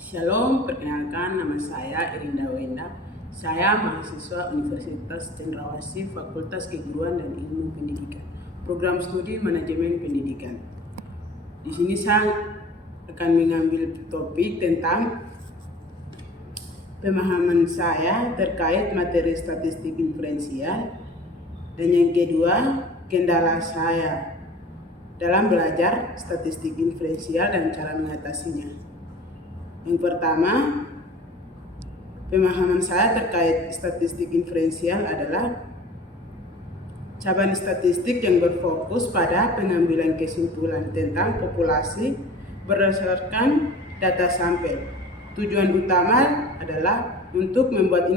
Shalom, perkenalkan nama saya Irinda Wenda. Saya mahasiswa Universitas Cendrawasih, Fakultas Keguruan dan Ilmu Pendidikan, Program Studi Manajemen Pendidikan. Di sini saya akan mengambil topik tentang pemahaman saya terkait materi statistik inferensial, dan yang kedua, kendala saya dalam belajar statistik inferensial dan cara mengatasinya. Yang pertama, pemahaman saya terkait statistik inferensial adalah cabang statistik yang berfokus pada pengambilan kesimpulan tentang populasi berdasarkan data sampel. Tujuan utama adalah untuk membuat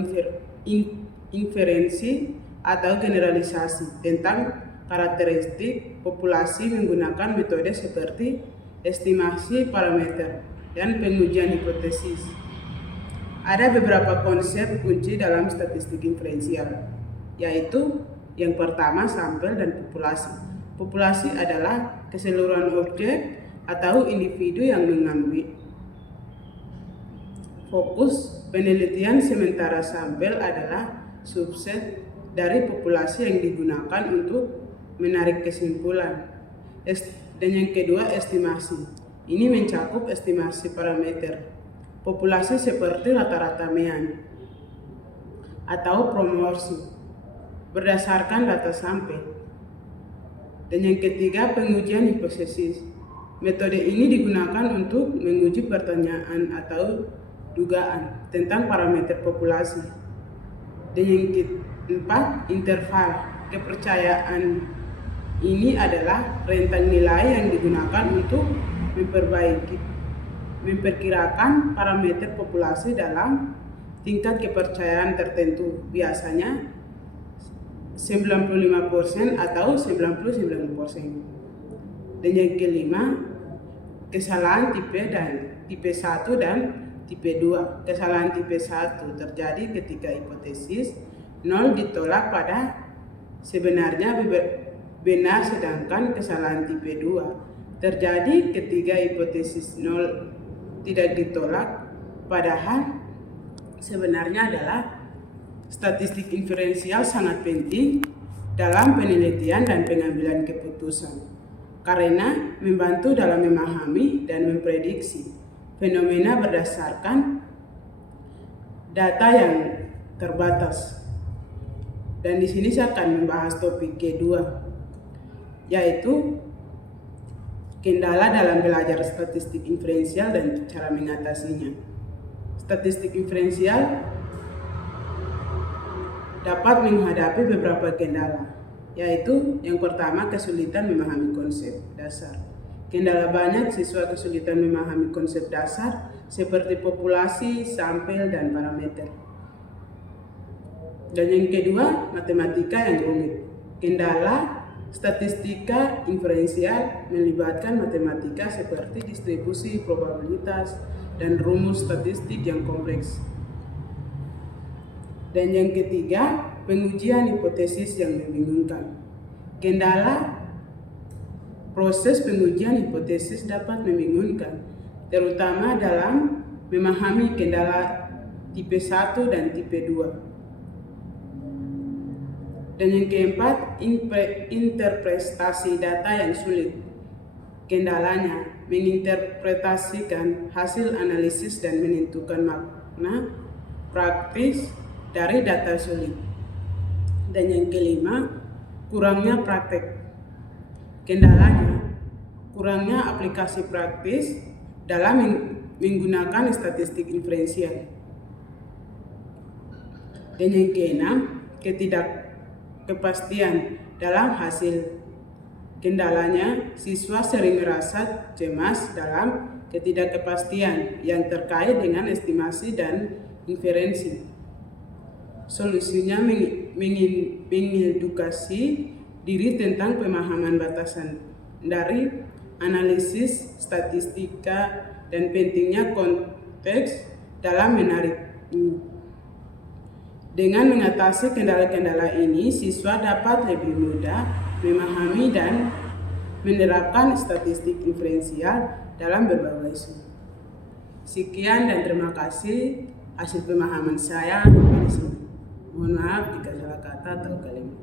inferensi atau generalisasi tentang karakteristik populasi menggunakan metode seperti estimasi parameter dan pengujian hipotesis. Ada beberapa konsep kunci dalam statistik inferensial, yaitu yang pertama, sampel dan populasi. Populasi adalah keseluruhan objek atau individu yang mengambil fokus penelitian, sementara sampel adalah subset dari populasi yang digunakan untuk menarik kesimpulan. Dan yang kedua, estimasi. Ini mencakup estimasi parameter populasi seperti rata-rata mean atau proporsi berdasarkan data sampel. Dan yang ketiga, pengujian hipotesis. Metode ini digunakan untuk menguji pertanyaan atau dugaan tentang parameter populasi. Dan yang keempat, interval. Kepercayaan ini adalah rentang nilai yang digunakan untuk memperkirakan parameter populasi dalam tingkat kepercayaan tertentu, biasanya 95% atau 99%. Dan yang kelima, kesalahan tipe 1 dan tipe 2. Kesalahan tipe 1 terjadi ketika hipotesis 0 ditolak pada sebenarnya benar, sedangkan kesalahan tipe 2 terjadi ketika hipotesis 0 tidak ditolak, padahal sebenarnya adalah statistik inferensial sangat penting dalam penelitian dan pengambilan keputusan karena membantu dalam memahami dan memprediksi fenomena berdasarkan data yang terbatas. Dan di sini saya akan membahas topik kedua, yaitu kendala dalam belajar statistik inferensial dan cara mengatasinya. Statistik inferensial dapat menghadapi beberapa kendala, yaitu yang pertama, kesulitan memahami konsep dasar. Kendala banyak siswa kesulitan memahami konsep dasar seperti populasi, sampel, dan parameter. Dan yang kedua, matematika yang rumit. Kendala statistika inferensial melibatkan matematika seperti distribusi probabilitas dan rumus statistik yang kompleks. Dan yang ketiga, pengujian hipotesis yang membingungkan. Kendala proses pengujian hipotesis dapat membingungkan, terutama dalam memahami kendala tipe 1 dan tipe 2. Dan yang keempat, interpretasi data yang sulit. Kendalanya menginterpretasikan hasil analisis dan menentukan makna praktis dari data sulit. Dan yang kelima, kurangnya praktek. Kendalanya kurangnya aplikasi praktis dalam menggunakan statistik inferensial. Dan yang keenam, ketidakpastian dalam hasil. Kendalanya, siswa sering merasa cemas dalam ketidakpastian yang terkait dengan estimasi dan inferensi. Solusinya mengedukasi diri tentang pemahaman batasan dari analisis statistika dan pentingnya konteks dalam menarik. Dengan mengatasi kendala-kendala ini, siswa dapat lebih mudah memahami dan menerapkan statistik inferensial dalam berbagai isu. Sekian dan terima kasih hasil pemahaman saya di sini. Mohon maaf jika salah kata atau kalimat.